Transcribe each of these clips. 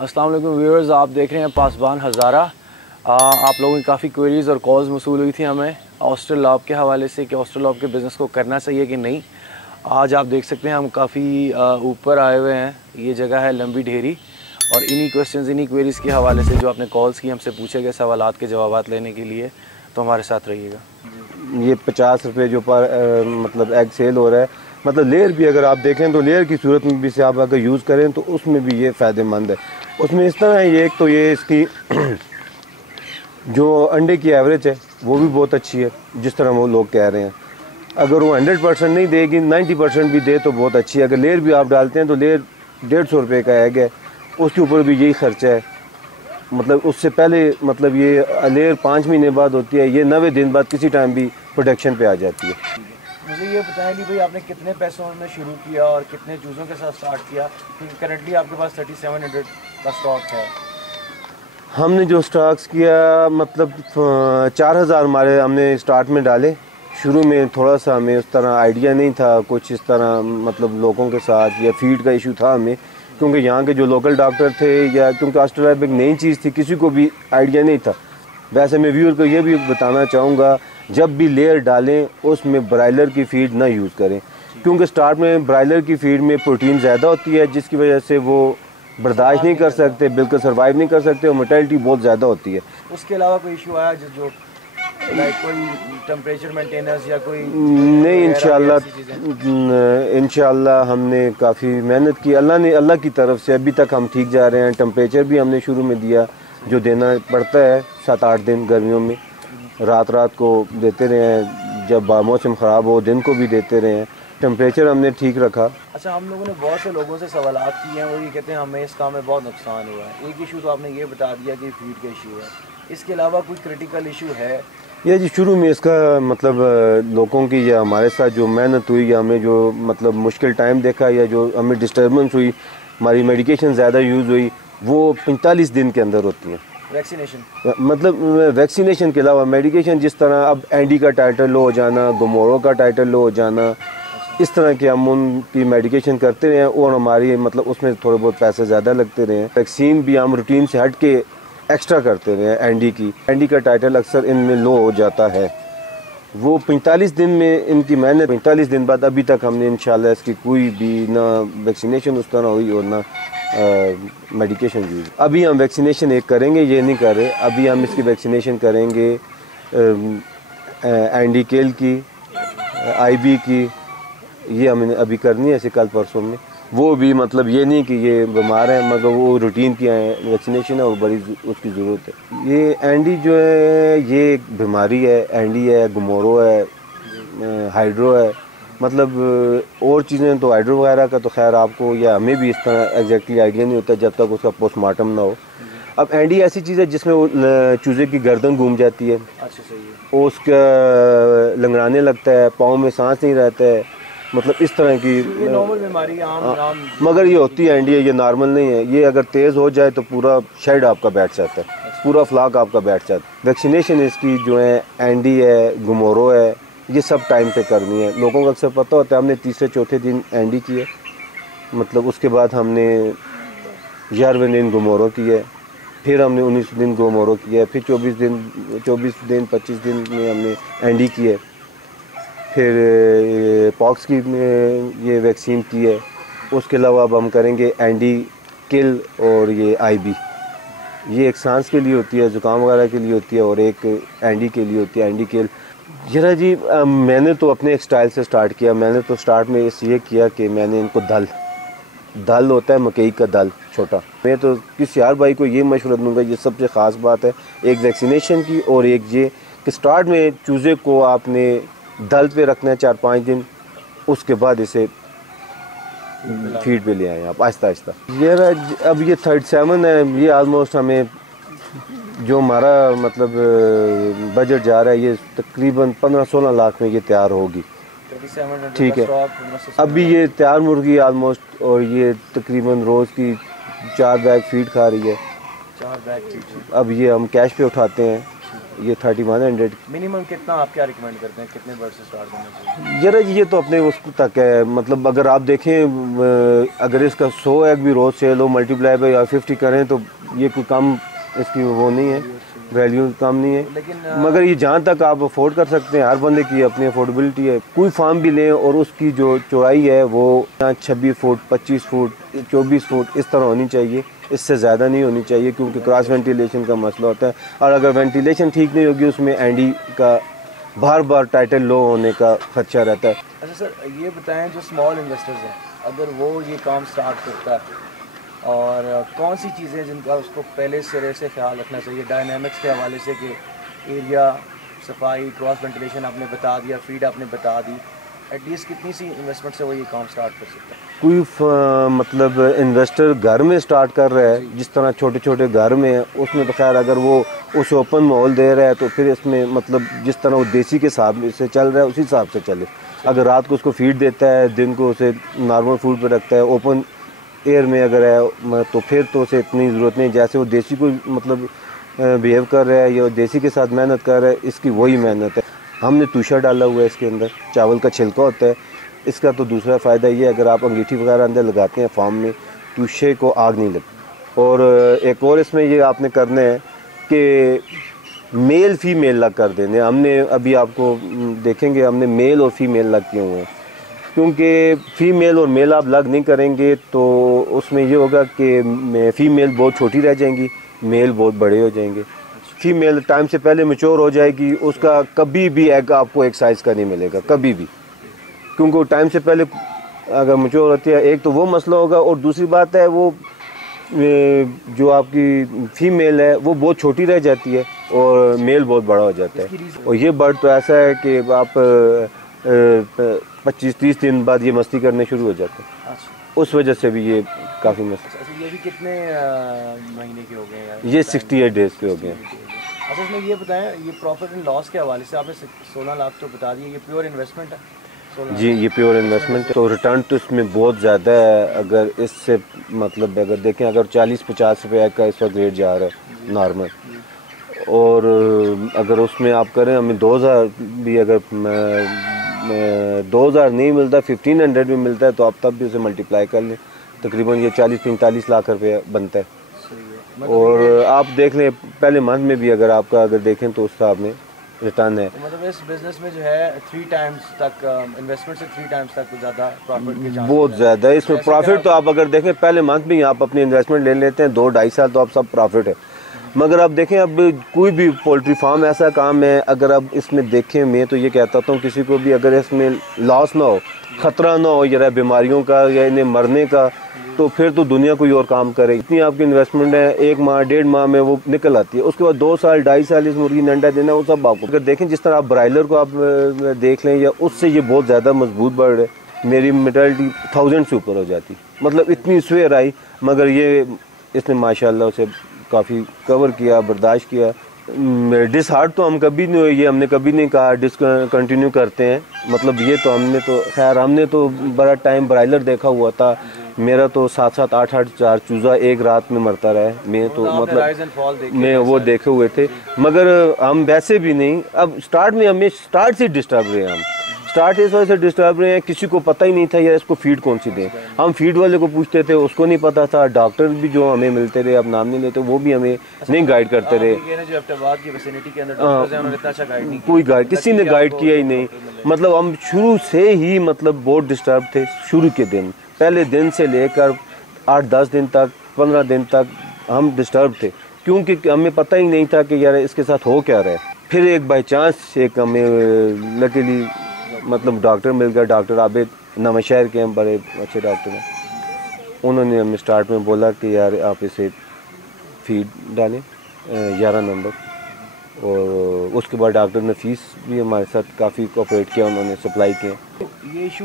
अस्सलाम वालेकुम व्यूअर्स, आप देख रहे हैं पासबान हज़ारा। आप लोगों की काफ़ी क्वेरीज और कॉल्स मसूल हुई थी हमें ऑस्ट्रल लॉब के हवाले से कि ऑस्ट्रल लॉब के बिज़नेस को करना चाहिए कि नहीं। आज आप देख सकते हैं हम काफ़ी ऊपर आए हुए हैं। ये जगह है लंबी ढेरी और इन्हीं क्वेश्चंस, इन्हीं क्वेरीज़ के हवाले से जो आपने कॉल्स की हमसे पूछे गए सवालात के जवाब लेने के लिए, तो हमारे साथ रहिएगा। ये 50 रुपये जो पर मतलब एग सेल हो रहा है, मतलब लेयर भी अगर आप देखें तो लेयर की सूरत में भी से आप अगर यूज़ करें तो उसमें भी ये फ़ायदेमंद है। उसमें इस तरह है, ये एक तो ये इसकी जो अंडे की एवरेज है वो भी बहुत अच्छी है, जिस तरह वो लोग कह रहे हैं। अगर वो 100% नहीं देगी, 90% भी दे तो बहुत अच्छी है। अगर लेयर भी आप डालते हैं तो लेयर 150 रुपये का एग है, उसके ऊपर भी यही खर्चा है। मतलब उससे पहले मतलब ये लेयर 5 महीने बाद होती है, ये 90 दिन बाद किसी टाइम भी प्रोडक्शन पे आ जाती है। मुझे ये बताएं कि भाई आपने कितने पैसों में शुरू किया और कितने चूज़ों के साथ स्टार्ट किया, क्योंकि करंटली आपके पास 3700 का स्टॉक है। हमने जो स्टॉक्स किया मतलब 4000 हमारे हमने स्टार्ट में डाले। शुरू में थोड़ा सा हमें उस तरह आइडिया नहीं था, कुछ इस तरह मतलब लोगों के साथ या फीड का इशू था हमें, क्योंकि यहाँ के जो लोकल डॉक्टर थे या क्योंकि ऑस्ट्रेलिया एक नई चीज़ थी, किसी को भी आइडिया नहीं था। वैसे मैं व्यूअर को ये भी बताना चाहूँगा, जब भी लेयर डालें उसमें ब्रायलर की फीड ना यूज़ करें, क्योंकि स्टार्ट में ब्रायलर की फीड में प्रोटीन ज़्यादा होती है, जिसकी वजह से वो बर्दाश्त नहीं कर सकते, बिल्कुल सर्वाइव नहीं कर सकते और मोर्टेलिटी बहुत ज़्यादा होती है। उसके अलावा कोई इशू आया जो लाइक कोई टेम्परेचर मेंटेनेंस या कोई नहीं, इंशाल्लाह हमने काफ़ी मेहनत की, अल्लाह की तरफ से अभी तक हम ठीक जा रहे हैं। टेम्परेचर भी हमने शुरू में दिया जो देना पड़ता है 7-8 दिन गर्मियों में, रात को देते रहे हैं, जब मौसम ख़राब हो दिन को भी देते रहे हैं। टेम्परेचर हमने ठीक रखा। अच्छा, हम लोगों ने बहुत से लोगों से सवालात किए हैं, वो ये कहते हैं हमें इस काम में बहुत नुकसान हुआ है। एक इशू तो आपने ये बता दिया कि फीड का इशू है, इसके अलावा कोई क्रिटिकल इशू है? या जी शुरू में इसका मतलब लोगों की या हमारे साथ जो मेहनत हुई या हमें जो मतलब मुश्किल टाइम देखा या जो हमें डिस्टर्बेंस हुई, हमारी मेडिकेशन ज़्यादा यूज़ हुई, वो 45 दिन के अंदर होती हैं। वैक्सीनेशन मतलब वैक्सीनेशन के अलावा मेडिकेशन, जिस तरह अब एंडी का टाइटल लो हो जाना, गुमोरो का टाइटल लो हो जाना, इस तरह के हम उनकी मेडिकेशन करते रहे हैं और हमारी मतलब उसमें थोड़े बहुत पैसे ज़्यादा लगते रहे हैं। वैक्सीन भी हम रूटीन से हट के एक्स्ट्रा करते रहे हैं। एंडी का टाइटल अक्सर इनमें लो हो जाता है। वो 45 दिन में इनकी मेहनत, 45 दिन बाद अभी तक हमने इंशाल्लाह इसकी कोई भी ना वैक्सीनेशन उस तरह हुई और ना मेडिकेशन यूज़। अभी हम वैक्सीनेशन एक करेंगे, ये नहीं कर रहे, अभी हम इसकी वैक्सीनेशन करेंगे एंडी केल की, आईबी की, ये हमें अभी करनी है ऐसे कल परसों में। वो भी मतलब ये नहीं कि ये बीमार है, मगर वो रूटीन की वैक्सीनेशन है और बड़ी उसकी ज़रूरत है। ये एंडी जो है ये एक बीमारी है, एंडी है, गुमोरो है, हाइड्रो है, मतलब और चीज़ें तो हाइड्रो वगैरह का तो खैर आपको या हमें भी इस तरह एग्जैक्टली आइडिया नहीं होता जब तक उसका पोस्टमार्टम ना हो। अब एंडी ऐसी चीज़ है जिसमें वो चूज़े की गर्दन घूम जाती है। अच्छा, सही है। उसका लंगड़ाने लगता है, पाँव में सांस नहीं रहता है, मतलब इस तरह की ये नॉर्मल बीमारी है, आम मगर ये होती है एंडी है, ये नॉर्मल नहीं है। ये अगर तेज़ हो जाए तो पूरा शेड आपका बैठ जाता है, पूरा फ्लाक आपका बैठ जाता है। वैक्सीनेशन इसकी जो है एंडी है, गुमोरो है, ये सब टाइम पे करनी है। लोगों को अक्सर पता होता है, हमने तीसरे चौथे दिन एंडी की है, मतलब उसके बाद हमने 11वें दिन गुमोरो की है, फिर हमने 19 दिन गुमोरो की है, फिर 24 दिन 25 दिन में हमने एंडी की है, फिर पॉक्स की ये वैक्सीन की है। उसके अलावा अब हम करेंगे एंडी किल और ये आईबी। ये एक सांस के लिए होती है, ज़ुकाम वगैरह के लिए होती है, और एक एंडी के लिए होती है, एंडी किल। जरा जी मैंने तो अपने एक स्टाइल से स्टार्ट किया। मैंने तो स्टार्ट में ये किया कि मैंने इनको दल होता है मकई का दल छोटा। मैं तो किसी यार भाई को ये मशवरा दूंगा, ये सबसे ख़ास बात है एक वैक्सीनेशन की और एक ये कि स्टार्ट में चूज़े को आपने दल पे रखना है 4-5 दिन, उसके बाद इसे फीड पे ले आए आप आहिस्ता आहिस्ता। ये अब ये 37 है, ये आलमोस्ट हमें जो हमारा मतलब बजट जा रहा है ये तकरीबन 15-16 लाख में ये तैयार होगी। ठीक है, अभी ये तैयार मुर्गी आलमोस्ट, और ये तकरीबन रोज़ की 4 बैग फीड खा रही है। 4 बैग। अब ये हम कैश पे उठाते हैं ये 3100। मिनिमम कितना आप क्या रिकमेंड करते हैं, कितने बर्ड से स्टार्ट करना चाहिए? जरा जी ये तो अपने उसको तक है, मतलब अगर आप देखें अगर इसका 100 एग भी रोज़ सेल हो मल्टीप्लाई बाई या 50 करें तो ये कोई कम इसकी वो नहीं है, वैल्यू कम नहीं है। लेकिन मगर ये जहाँ तक आप अफोर्ड कर सकते हैं, हर बंदे की अपनी अफोर्डेबिलिटी है। कोई फार्म भी लें और उसकी जो चौड़ाई है वो 26 फुट 25 फुट 24 फुट इस तरह होनी चाहिए, इससे ज़्यादा नहीं होनी चाहिए, क्योंकि क्रॉस वेंटिलेशन का मसला होता है। और अगर वेंटिलेशन ठीक नहीं होगी उसमें एंडी का बार बार टाइटल लो होने का खदशा रहता है। अच्छा सर, ये बताएं जो स्मॉल इन्वेस्टर्स हैं, अगर वो ये काम स्टार्ट करता है और कौन सी चीज़ें जिनका उसको पहले सिरे से ख्याल रखना चाहिए डायनामिक्स के हवाले से, कि एरिया, सफाई, क्रॉस वेंटिलेशन आपने बता दिया, फीड आपने बता दी, एटलीस्ट कितनी सी इन्वेस्टमेंट से वो ये काम स्टार्ट कर सकता है? कोई मतलब इन्वेस्टर घर में स्टार्ट कर रहा है, जिस तरह छोटे छोटे घर में है, उसमें तो खैर अगर वो उस ओपन माहौल दे रहा है तो फिर इसमें मतलब जिस तरह वो देसी के हिसाब से चल रहा है उसी हिसाब से चले। अगर रात को उसको फीड देता है, दिन को उसे नॉर्मल फूड पर रखता है, ओपन एयर में अगर है तो फिर तो उसे इतनी ज़रूरत नहीं। जैसे वो देसी को मतलब बिहेव कर रहा है या देसी के साथ मेहनत कर रहा है, इसकी वही मेहनत है। हमने तूशा डाला हुआ है इसके अंदर, चावल का छिलका होता है इसका। तो दूसरा फ़ायदा ये, अगर आप अंगीठी वगैरह अंदर लगाते हैं फार्म में, तूशे को आग नहीं लगती। और एक और इसमें ये आपने करना है कि मेल फीमेल लग कर देने। हमने अभी आपको देखेंगे हमने मेल और फीमेल लग किए हुए हैं, क्योंकि फ़ीमेल और मेल आप लग नहीं करेंगे तो उसमें ये होगा कि फ़ीमेल बहुत छोटी रह जाएंगी, मेल बहुत बड़े हो जाएंगे। फ़ीमेल टाइम से पहले मैच्योर हो जाएगी, उसका कभी भी एग आपको एक साइज़ का नहीं मिलेगा कभी भी, क्योंकि वो टाइम से पहले अगर मैच्योर होती है। एक तो वो मसला होगा, और दूसरी बात है वो जो आपकी फ़ीमेल है वो बहुत छोटी रह जाती है और मेल बहुत बड़ा हो जाता है। और ये बर्ड तो ऐसा है कि आप 25-30 दिन बाद ये मस्ती करने शुरू हो जाते हैं। अच्छा। उस वजह से भी ये काफ़ी मस्ती। अच्छा, ये भी कितने महीने के हो गए यार? ये 68 डेज़ के हो गए। अच्छा, इसमें ये बताएं, ये प्रॉफिट एंड लॉस के हवाले से आपने 16 लाख तो बता दिए, ये प्योर इन्वेस्टमेंट है? जी ये प्योर इन्वेस्टमेंट है, तो रिटर्न तो इसमें बहुत ज़्यादा है। अगर इससे मतलब अगर देखें, अगर 40-50 रुपये का इस वक्त रेट जा रहा है नॉर्मल, और अगर उसमें आप करें हमें 2000 भी, अगर 2000 नहीं मिलता 1500 भी मिलता है तो आप तब भी उसे मल्टीप्लाई कर लें, तकरीबन ये 40-45 लाख रुपये बनता है। और आप देख लें पहले मंथ में भी अगर आपका अगर देखें तो उस हिसाब में रिटर्न है। तो मतलब इस बिजनेस में जो है 3 टाइम्स तक इन्वेस्टमेंट से 3 टाइम्स तक ज़्यादा प्रॉफिट के चांस बहुत ज़्यादा है इसमें प्रॉफिट। तो आप अगर देखें पहले मंथ में ही आप अपनी इन्वेस्टमेंट ले लेते हैं 2-2.5 साल तो आप सब प्रॉफिट है। मगर आप देखें अब कोई भी पोल्ट्री फार्म ऐसा काम है, अगर आप इसमें देखें, मैं तो ये कहता हूँ किसी को भी अगर इसमें लॉस ना हो, ख़तरा ना हो या बीमारियों का या इन्हें मरने का, तो फिर तो दुनिया कोई और काम करे। इतनी आपकी इन्वेस्टमेंट है, 1 माह 1.5 माह में वो निकल आती है। उसके बाद 2 साल 2.5 साल इस मुर्गी ने अंडा देना, वो सब आपको अगर देखें जिस तरह आप ब्रायलर को आप देख लें या उससे ये बहुत ज़्यादा मजबूत बर्ड है। मेरी मेटालिटी 1000 से ऊपर हो जाती, मतलब इतनी स्वेयर आई। मगर ये इसने माशाल्लाह उसे काफ़ी कवर किया, बर्दाश्त किया। डिसहार्ट तो हम कभी नहीं हुए, ये हमने कभी नहीं कहा डिसकंटिन्यू करते हैं। मतलब ये तो हमने तो खैर हमने तो बड़ा टाइम ब्रायलर देखा हुआ था। मेरा तो 7-7 8-8 4 चूज़ा एक रात में मरता रहा है। मैं तो मतलब मैं वो देखे हुए थे। मगर हम वैसे भी नहीं, अब स्टार्ट में हमें स्टार्ट से डिस्टर्ब रहे, हम स्टार्ट इस वजह से डिस्टर्ब रहे हैं, किसी को पता ही नहीं था यार इसको फीड कौन सी दें। हम फीड वाले को पूछते थे, उसको नहीं पता था। डॉक्टर भी जो हमें मिलते रहे, अब नाम नहीं लेते, वो भी हमें नहीं गाइड करते रहे। कोई गाइड किसी ने गाइड किया ही नहीं। मतलब हम शुरू से ही मतलब बहुत डिस्टर्ब थे। शुरू के दिन, पहले दिन से लेकर 8-10 दिन तक, 15 दिन तक हम डिस्टर्ब थे, क्योंकि हमें पता ही नहीं था कि यार इसके साथ हो क्या रहा है। फिर एक बाई चांस एक हमें लकीली मतलब डॉक्टर मिल गया, डॉक्टर आबिद नवांशहर के हैं, बड़े अच्छे डॉक्टर हैं। उन्होंने हमें स्टार्ट में बोला कि यार आप इसे फीड डालें 11 नंबर, और उसके बाद डॉक्टर ने फ़ीस भी हमारे साथ काफ़ी कोऑपरेट किया, उन्होंने सप्लाई किया। ये इशू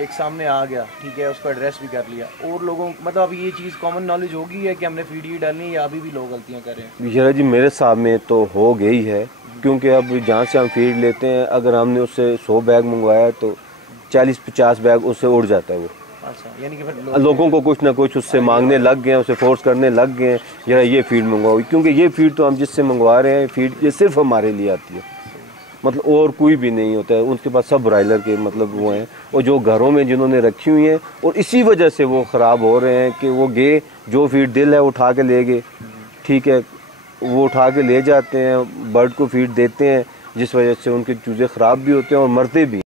एक सामने आ गया, ठीक है, उसको एड्रेस भी कर लिया, और लोगों मतलब अब ये चीज़ कॉमन नॉलेज होगी है कि हमने फीड ही डालनी है, या अभी भी लोग गलतियाँ कर रहे हैं? यार जी मेरे साथ में तो हो गई है, क्योंकि अब जहाँ से हम फीड लेते हैं, अगर हमने उससे 100 बैग मंगवाया तो 40-50 बैग उससे उड़ जाता है वो। अच्छा, यानी कि फिर लोगों को कुछ ना कुछ उससे मांगने लग गए हैं, उसे फोर्स करने लग गए हैं, यार ये फीड मंगवाओ, क्योंकि ये फीड तो हम जिससे मंगवा रहे हैं फीड ये सिर्फ हमारे लिए आती है, मतलब और कोई भी नहीं होता है उनके पास, सब ब्रायलर के मतलब वो हैं, और जो घरों में जिन्होंने रखी हुई हैं और इसी वजह से वो ख़राब हो रहे हैं कि वो गए जो फीड दिल है उठा के ले गए, ठीक है, वो उठा के ले जाते हैं, बर्ड को फीड देते हैं, जिस वजह से उनके चूज़े ख़राब भी होते हैं और मरते भी।